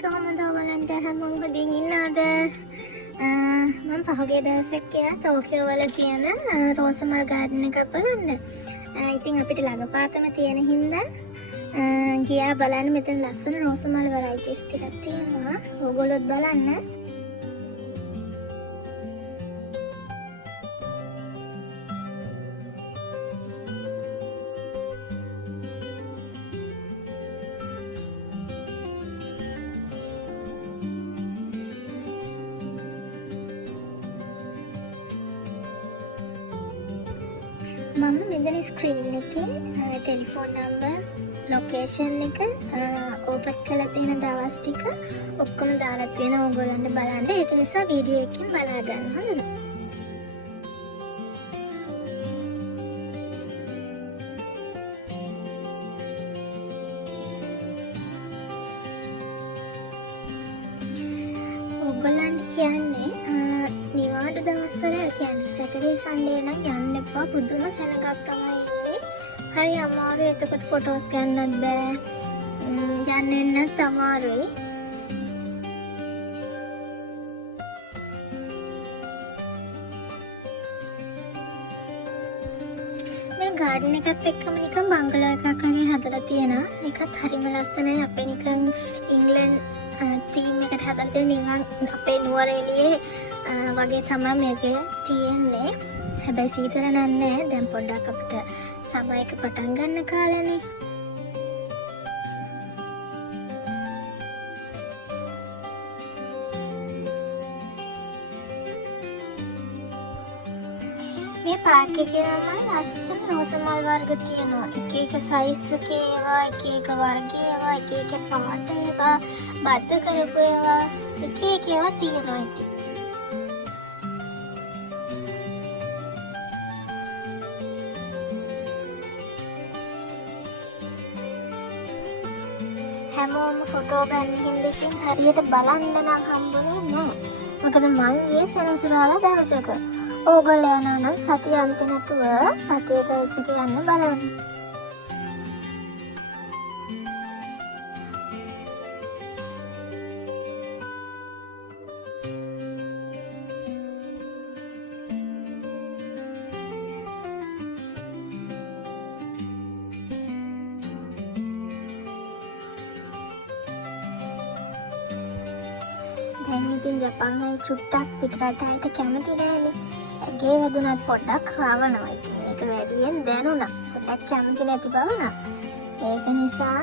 කොහොමද ඔයගලන්ට හැමෝම හොඳින් ඉන්නවද? මම පහුගිය දවසක් ගියා ටෝකියෝ වල තියෙන රෝස මල් ගාඩන් එකක් බලන්න. ඉතින් අපිට ළඟපාතම තියෙන හින්දා ගියා බලන්න. මෙතන ලස්සන රෝස මල් වෙරයිටිස් ටිකක් තියෙනවා. ඕගොල්ලොත් බලන්න. මම මෙතන ස්ක්‍රීන් එකේ ටෙලිෆෝන් නම්බර්ස් ලොකේෂන් එක ඕපන් කරලා තියෙන දවස් ටික ඔක්කොම දාලා තියෙන ඕගොල්ලන්ට බලන්න. ඒක නිසා වීඩියෝ එකකින් බලා ගන්න හොඳද? ඕගොල්ලන්ට කියන්නේ නිවාඩු දවස්වල කියන්නේ සැටර්ඩේ සන්ඩේ නම් යන්න එපා. පුදුම සෙනගක් තමයි ඉන්නේ. හරි අමාරුයි. එතකොට ෆොටෝස් ගන්නත් බෑ. යන්න එන්නත් අමාරුයි. මේ ගාඩන් එකත් එක්කම නිකන් බංගලෝ එකක් වගේ හදලා තියෙනවා. ඒකත් හරිම ලස්සනයි. අපේ නිකන් ඉංග්ලන්ඩ් තීම් එකට හදලා තියෙන නිකන් අපේ නුවර එළියේ වගේ තමයි මේක තියෙන්නේ. හැබැයි සීතල නෑ. දැන් පොඩ්ඩක් අපිට සමය එක පටන් ගන්න කාලනේ. මේ පාර්ක් එකේ නම් ලස්සන රෝස මල් වර්ග තියෙනවා. එක එක සයිස් එකේ ඒවා, එක එක වර්ගයේ ඒවා, එක එක පාට ඒවා, බද්ධ කරපු ඒවා, එක එක ඒවා තියෙනවා ඉතින්. හැමෝම ෆොටෝ ගන්න හින්දකින් හරියට බලන්න නම් හම්බුනේ නෑ. මොකද මං ගියේ සෙනසුරාදා දවසක. ඕගොල්ලෝ යනවා නම් සතිය අන්ත නැතුව සතිය දවසක යන්න බලන්න. දැන් ඉතින් ජපාන් අය චුට්ටක් පිටරට අයට කැමති නෑනේ. ඇගේ වැදුනත් පොඩ්ඩක් රවනවා. ඉතින් ඒක වැඩියෙන් දැනුණා. පොඩ්ඩක් කැමති නැති බව නම්. ඒක නිසා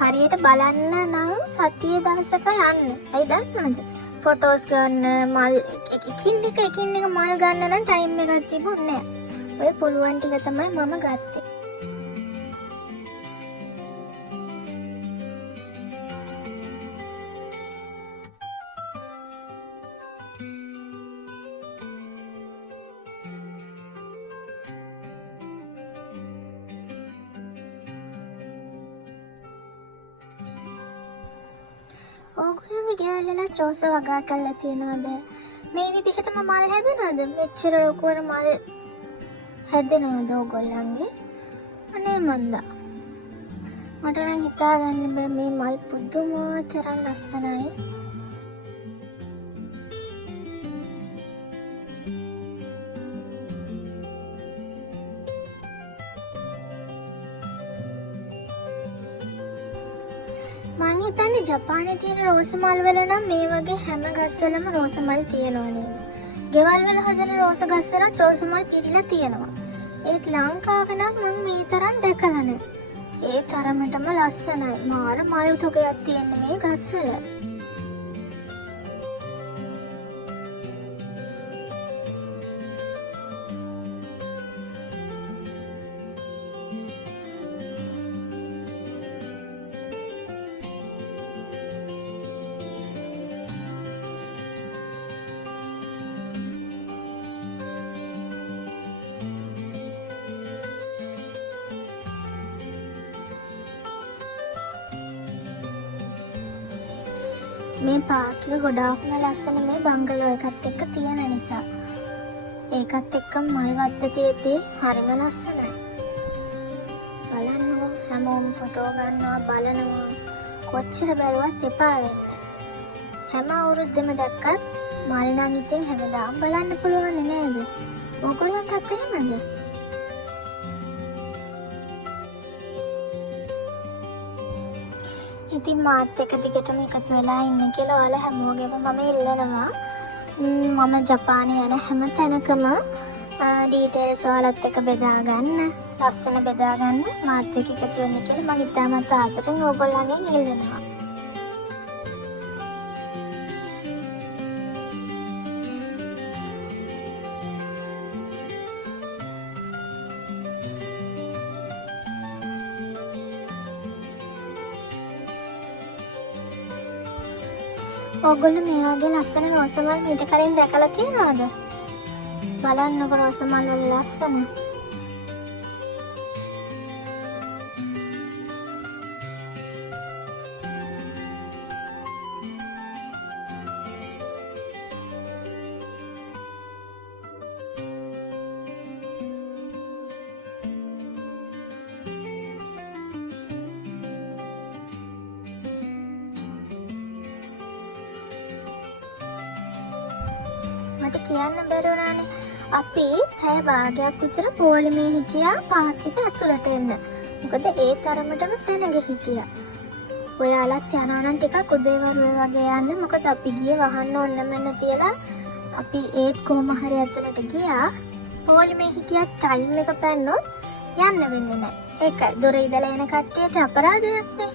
හරියට බලන්න නම් සතිය දවසක යන්න. ඇයි දන්නවද? ෆොටෝස් ගන්න, මල් එකින් එක මල් ගන්න නම් ටයිම් එකක් තිබුණේ නෑ. ඔය පුළුවන් ටික තමයි මම ගත්තේ. ඕගොල්ලෝගේ ගෙවල්වලත් රෝස වගා කරලා තියෙනවද? මේ විදිහටම මල් හැදෙනවද? මෙච්චර ලොකුවට මල් හැදෙනවද ඕගොල්ලන්ගේ? අනේ මන්දා. මට නම් හිතා ගන්න බෑ මේ මල් පුදුමාතරම් ලස්සනයි. මං හිතන්නේ ජපානයේ තියෙන රෝස මල් වල නම් මේ වගේ හැම ගස්වලම රෝස මල් තියෙනවා නේද? ගෙවල් වල හදන රෝස ගස්වලත් රෝස මල් පිරීලා තියෙනවා. ඒත් ලංකාවේ නම් මං මේ තරම් දැකලා නැහැ. ඒ තරමටම ලස්සනයි. මාර මල් තොගයක් තියෙන මේ ගස්වල. මේ පාර්ක් එක ගොඩාක්ම ලස්සන මේ බංගලෝ එකත් එක්ක තියෙන නිසා. ඒකත් එක්ක මල් වත්ත තියෙද්දි හරිම ලස්සනයි. බලන්නකෝ හැමෝම ෆොටෝ ගන්නවා බලනවා කොච්චර බැලුවත් එපා වෙන්නේ. හැම අවුරුද්දෙම දැක්කත් මල් නම් ඉතින් හැමදාම බලන්න පුළුවන් නේද? ඕගොල්ලන්ටත් එහෙමද? ඉතින් මාත් එක දිගටම එකතු වෙලා ඉන්න කියලා ඔයාලා හැමෝගෙම මම ඉල්ලනවා. මම ජපානයේ යන හැම තැනකම ඩීටේල්ස් ඔයාලත් එක්ක බෙදා ගන්න, ලස්සන බෙදා ගන්න මාත් එක්ක එකතු වෙන්න කියලා මම ඉතාමත් ආදරෙන් ඕගොල්ලන්ගෙන් ඉල්ලනවා. ඔයගොල්ලෝ මේ වගේ ලස්සන රෝස මල් මීට කලින් දැකලා තියෙනවද? බලන්නකො රෝස මල් වල ලස්සන. මට කියන්න බැරුණානේ. අපි පැය භාගයක් විතර පොලිමේ හිටියා පාක් එක ඇතුළට එන්න. මොකද ඒ තරමටම සෙනඟ හිටියා. ඔයාලත් යනවා නම් ටිකක් උදේවරුේ වගේ යන්න. මොකද අපි ගියේ වහන්න ඕන මෙන්න තියලා අපි ඒත් කොහොම හරි ඇතුළට ගියා. පොලිමේ හිටියත් ටයිම් එක පැන්නොත් යන්න වෙන්නේ නැහැ. ඒකයි දොර ඉඳලා එන කට්ටියට අපරාධයක් නේ.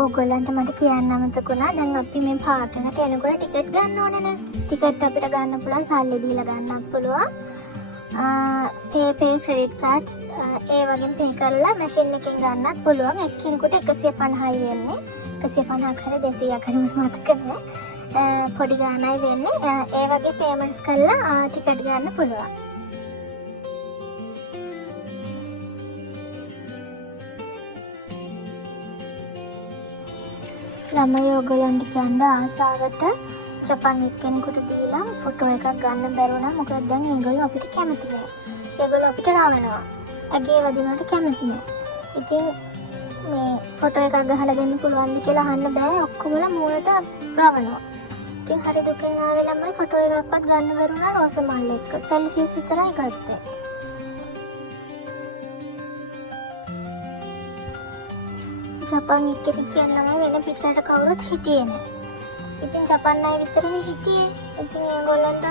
ඕගොල්ලන්ට මට කියන්න අමතක වුණා. දැන් අපි මේ පාක් එකට එනකොට ටිකට් ගන්න ඕනේ. ටිකට් අපිට ගන්න පුළුවන් සල්ලි දීලා ගන්නත් පුළුවන්. පේ ක්‍රෙඩිට් කාඩ්ස් ඒ වගේ පේ කරලා මැෂින් එකෙන් ගන්නත් පුළුවන්. එක්කෙනෙකුට 150යි වෙන්නේ. 150ක් හරි 200ක් හරි මතක නැහැ. පොඩි ගාණයි වෙන්නේ. ඒ වගේ පේමන්ට්ස් කරලා ටිකට් ගන්න පුළුවන්. ළමයි ඔයගොල්ලන්ට කියන්න ආසාවට ජපාන් එක්කෙනෙකුට දීලා ෆොටෝ එකක් ගන්න බැරුණා. මොකද දැන් ඒගොල්ලෝ අපිට කැමති නෑ. ඒගොල්ලෝ අපිට රවනවා. ඇගේ වදිනවට කැමති නෑ. ඉතින් මේ ෆොටෝ එකක් ගහලා දෙන්න පුළුවන්ද කියලා අහන්න බෑ. ඔක්කොමලා මූණට රවනවා. ඉතින් හරි දුකෙන් ආවේ ළමයි ෆොටෝ එකක්වත් ගන්න බැරුණා රෝස මල් එක්ක. සෙල්ෆිස් විතරයි ගත්තේ. ජපාන් එක්කෙනෙක් කියනවා වෙන පිටරට කවුරුත් හිටියේ නෑ. ඉතින් ජපාන් අය විතරනේ හිටියේ. ඉතින් ඒගොල්ලන්ට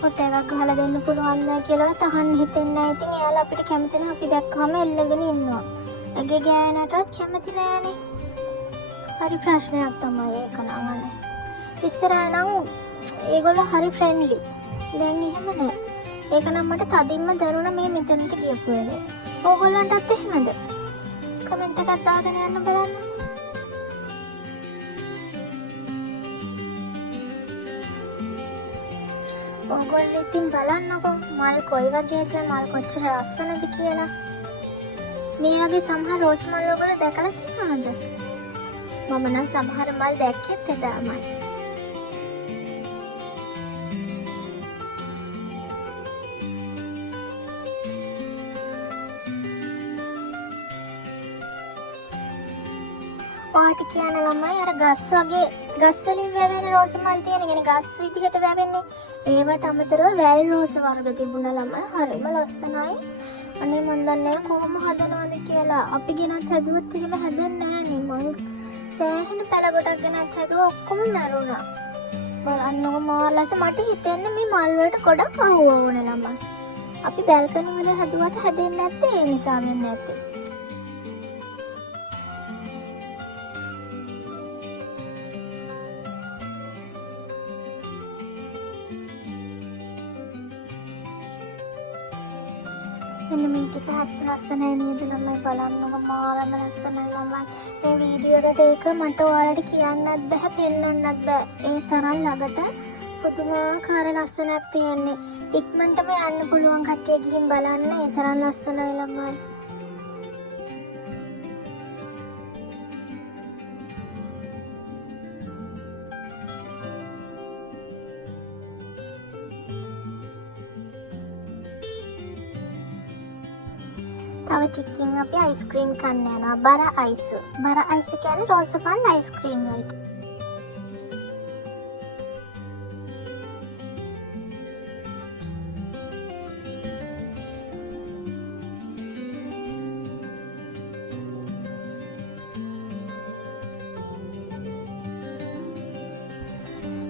ෆොටෝ එකක් ගහලා දෙන්න පුළුවන්ද කියලා තහන්න හිතෙන්නේ නෑ. ඉතින් එයාලා අපිට කැමති නෑ. අපි දැක්කම එල්ලගෙන ඉන්නවා. ඇගේ ගෑනටවත් කැමති නෑනේ. හරි ප්‍රශ්නයක් තමයි ඒක නංගනේ. ඉස්සරහා නම් ඒගොල්ලෝ හරි ෆ්‍රෙන්ඩ්ලි. දැන් එහෙම නෑ. ඒක නම් මට තදින්ම දරුණා මේ මෙතනට ගියපු වෙලේ. ඕගොල්ලන්ටත් එහෙමද? කමෙන්ට් එකක් දාගෙන යන්න බලන්න. ඕගොල්ලෝ ඉතින් බලන්නකෝ මල් කොයි වගේද මල් කොච්චර ලස්සනද කියලා. මේ වගේ සමහර රෝස් මල් ඔයගොල්ලෝ දැකලා තියෙනවද? මම නම් සමහර මල් දැක්කෙත් එදාමයි. ඔයාට කියන ළමයි අර ගස් වගේ ගස් වලින් වැවෙන රෝස මල් තියෙන කියන්නේ ගස් විදිහට වැවෙන්නේ. ඒවට අමතරව වැල් රෝස වර්ග තිබුණා ළමයි. හරිම ලස්සනයි. අනේ මන් දන්නේ කොහොම හදනවද කියලා. අපි ගෙනත් හැදුවත් එහෙම හැදෙන්නේ නැහැ නේ. මං සෑහෙන පැල ගොඩක් ගෙනත් හැදුවා ඔක්කොම මැරුණා. බලන්නකො මාලස මට හිතෙන්නේ මේ මල් වලට ගොඩක් අහුව වුණා ළමයි. අපි බැල්කනි වල හදුවට හැදෙන්නේ නැත්තේ ඒ නිසා වෙන්නේ නැත්තේ. මෙන්න මේ ටික හරි ලස්සනයි නේද ළමයි බලන්නකො මාරම ලස්සනයි ළමයි. මේ වීඩියෝ එකට ඒක මට ඔයාලට කියන්නත් බෑ පෙන්නන්නත් බෑ. ඒ තරම් ළඟට පුදුමාකාර ලස්සනක් තියෙන්නේ. ඉක්මනටම යන්න පුළුවන් කට්ටිය ගිහින් බලන්න. ඒ තරම් ලස්සනයි ළමයි. තව ටිකකින් අපි අයිස්ක්‍රීම් කන්න යනවා. බර අයිස්. බර අයිස් කියන්නේ රෝසපල් අයිස්ක්‍රීම් වලට.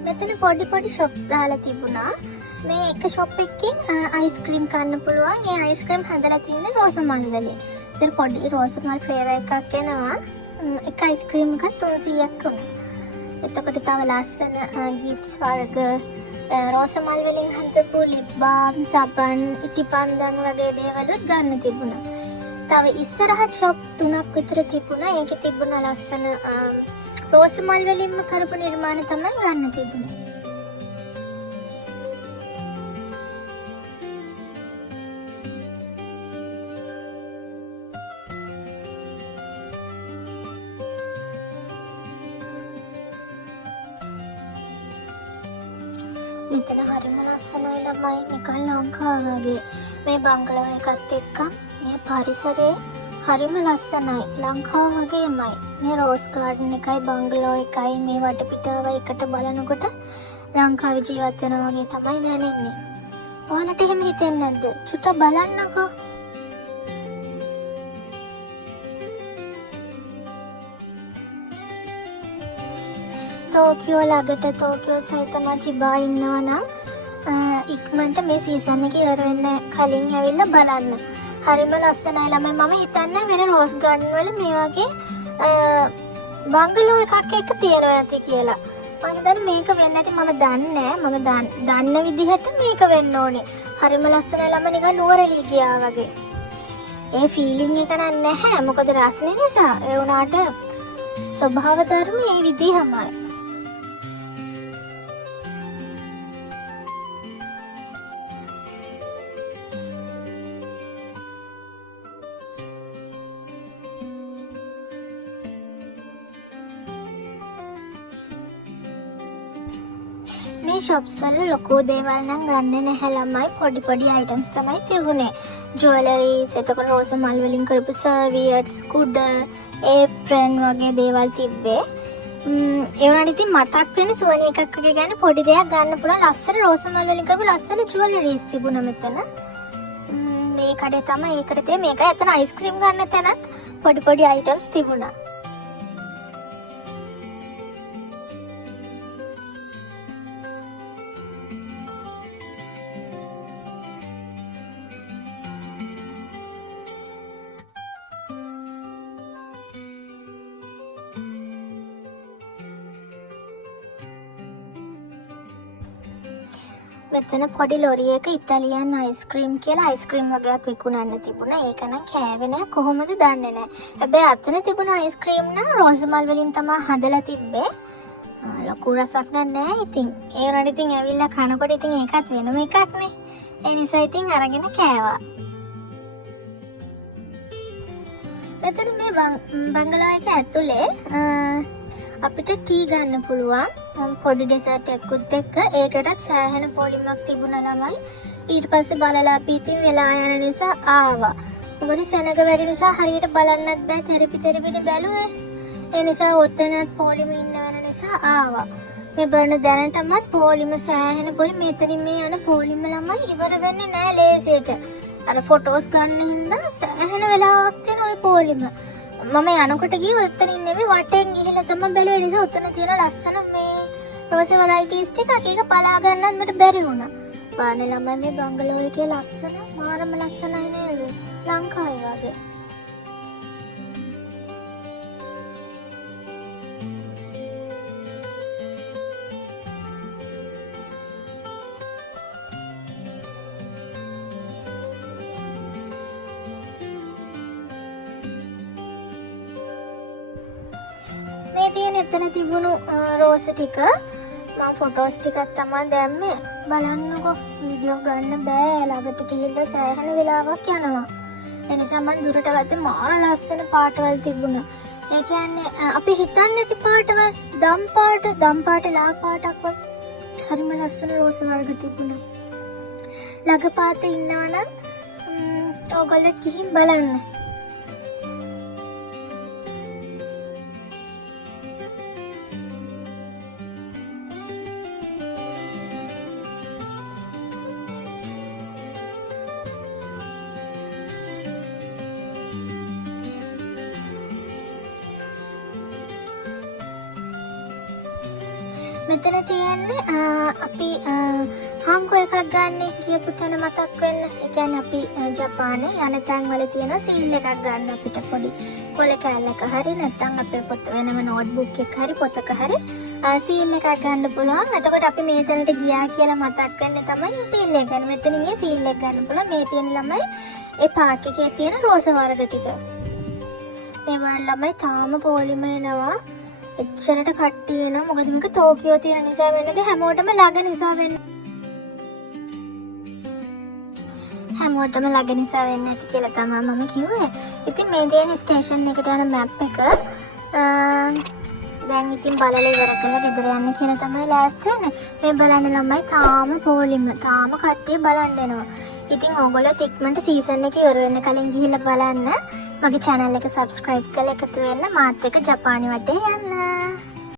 මෙතන පොඩි ෂොප් දාලා තිබුණා. මේ එක ෂොප් එකකින් අයිස්ක්‍රීම් කන්න පුළුවන්. ඒ අයිස්ක්‍රීම් හදලා තියෙන්නේ රෝස මල් වලින්. ඉතින් පොඩි රෝස මල් ෆ්ලේවර් එකක් එනවා. එක අයිස්ක්‍රීම් එකක් 300ක් වුණා. එතකොට තව ලස්සන ගිෆ්ට්ස් වර්ග රෝස මල් වලින් හදපු ලිප් බාම්, සබන්, ඉටිපන්දන් වගේ දේවලුත් ගන්න තිබුණා. තව ඉස්සරහට ෂොප් 3ක් විතර තිබුණා. ඒකේ තිබුණා ලස්සන රෝස මල් වලින්ම කරපු නිර්මාණ තමයි ගන්න තිබුණේ. මෙතන හරිම ලස්සනයි ළමයි නිකන් ලංකාව වගේ. මේ බංගලෝ එකත් එක්ක මේ පරිසරේ හරිම ලස්සනයි ලංකාව වගේමයි. මේ රෝස් ගාඩන් එකයි බංගලෝ එකයි මේ වටපිටාව එකට බලනකොට ලංකාවේ ජීවත් වෙනවා වගේ තමයි දැනෙන්නේ. ඔයාලට එහෙම හිතෙන්නේ නැද්ද? චුට්ටක් බලන්නකෝ. ටෝකියෝ ළඟට ටෝකියෝ සහිතම චිබා ඉන්නවා නම් ඉක්මනට මේ සීසන් එක ඉවර වෙන්න කලින් ඇවිල්ලා බලන්න. හරිම ලස්සනයි ළමයි. මම හිතන්නේ වෙන රෝස් ගාඩන් වල මේ වගේ බංගලෝ එකක් එක තියෙනවා නැති කියලා. මම හිතන්නේ මේක වෙන්නේ නැති මම දන්නේ නැහැ. මම දන්න විදිහට මේක වෙන්න ඕනේ. හරිම ලස්සනයි ළමයි නිකන් නුවරඑළිය ගියා වගේ. ඒ ෆීලිං එක නැහැ. මොකද රස්නේ නිසා. ඒ උනාට ස්වභාව ධර්ම මේ විදිහමයි. මේ ෂොප්ස් වල ලොකු දේවල් නම් ගන්නෙ නැහැ ළමයි. පොඩි අයිටම්ස් තමයි තිබුණේ. ජුවලරිස්, එතකොට රෝස මල් වලින් කරපු සර්වියට්ස්, කුඩ, ඒප්‍රන් වගේ දේවල් තිබ්බේ. ඒ වුණාට ඉතින් මතක් වෙන සුවනි එකක් වගේ ගන්න පොඩි දෙයක් ගන්න පුළුවන්. ලස්සන රෝස මල් වලින් කරපු ලස්සන ජුවලරිස් තිබුණා මෙතන. මේ කඩේ තමයි ඒකට තියෙන්නේ. මේක ඇතන අයිස්ක්‍රීම් ගන්න තැනත් පොඩි අයිටම්ස් තිබුණා. මෙතන පොඩි ලොරියක ඉතාලියන් අයිස්ක්‍රීම් කියලා අයිස්ක්‍රීම් වගේක් විකුණන්න තිබුණා. ඒක නම් කෑවේ නෑ කොහොමද දන්නේ නෑ. හැබැයි අතන තිබුණ අයිස්ක්‍රීම් නම් රෝස් මල් වලින් තමයි හදලා තිබ්බේ. ලොකු රසක් නෑ. ඉතින් ඒ වුණාට ඉතින් ඇවිල්ලා කනකොට ඉතින් ඒකත් වෙනම එකක් නේ. ඒ නිසා ඉතින් අරගෙන කෑවා. මෙතන මේ බංගලෝ එක ඇතුලේ අපිට ටී ගන්න පුළුවන්. පොඩි ඩෙසර්ට් එකකුත් එක්ක ඒකටත් සෑහෙන පොලිමක් තිබුණා ළමයි. ඊට පස්සේ බලලා අපි ඉතින් වෙලා යන නිසා ආවා. මොකද සෙනග වැඩි නිසා හරියට බලන්නත් බෑ. තෙරපිට බැලුවේ. ඒ නිසා ඔතනත් පොලිම ඉන්න වෙන නිසා ආවා. මේ බර්න දැනටමත් පොලිම සෑහෙන පොලිම මෙතනින් මේ යන පොලිම ළමයි ඉවර වෙන්නේ නෑ ලේසියට. අර ෆොටෝස් ගන්න හින්දා සෑහෙන වෙලාවක් තියෙන ওই පොලිම. මම යනකොට ගියේ ඔතනින් නෙමෙයි වටෙන් ගිහිල්ලා තමයි බැලුවේ. නිසා ඔතන තියෙන ලස්සන මේ රෝස වෙරයිටිස් ටික එක බලා ගන්නත් මට බැරි වුණා. බාන ළමයි මේ බංගලෝ එකේ ලස්සන මාරම ලස්සනයි නේද? ලංකාවේ වගේ. මේ තියෙන එතන තිබුණු රෝස් ටික මම ෆොටෝස් ටිකක් තමයි දැම්මේ. බලන්නකෝ වීඩියෝ ගන්න බෑ. ළඟට ගිහිල්ලා සෑහෙන වෙලාවක් යනවා. ඒ නිසා මම දුරට ගත්තේ මාර ලස්සන පාටවල් තිබුණා. ඒ කියන්නේ අපි හිතන්නේ නැති පාටවල් දම් පාට ලා පාටක්වත් හරිම ලස්සන රෝස් වර්ග තිබුණා. ළඟපාත ඉන්නවා නම් ඔයගොල්ලෝ ගිහින් බලන්න. මෙතන තියෙන්නේ අපි හංගු එකක් ගන්න කියපු තැන මතක් වෙන්න. ඒ කියන්නේ අපි ජපානයේ යන තැන් වල තියෙන සීල් එකක් ගන්න අපිට පොඩි කොළ කෑල්ලක හරි නැත්නම් අපේ පොත වෙනම නෝට්බුක් එකක් හරි පොතක හරි සීල් එකක් ගන්න පුළුවන්. එතකොට අපි මේ තැනට ගියා කියලා මතක් වෙන්න තමයි සීල් එක ගන්න. මෙතනින් ඒ සීල් එක ගන්න පුළුවන්. මේ තියෙන ළමයි ඒ පාක් එකේ තියෙන රෝස වර්ග ටික. මේ වල ළමයි තාම පොලිම එනවා. එච්චරට කට්ටිය එනවා. මොකද මේක ටෝකියෝ තියෙන නිසා වෙන්නද හැමෝටම ළඟ නිසා වෙන්න. හැමෝටම ළඟ නිසා වෙන්නේ නැති කියලා තමයි මම කිව්වේ. ඉතින් මේ තියෙන ස්ටේෂන් එකට යන මැප් එක දැන් ඉතින් බලලා ඉවර කරලා ගෙදර යන්න කියලා තමයි ලෑස්ති වෙන්නේ. මේ බලන්න ළමයි තාම පොලිම තාම කට්ටිය බලන්න එනවා. ඉතින් ඕගොල්ලෝ ඉක්මනට සීසන් එක ඉවර වෙන්න කලින් ගිහිල්ලා බලන්න. මගේ channel එක subscribe කරලා එකතු වෙන්න මාත් එක්ක ජපානි වටේ යන්න.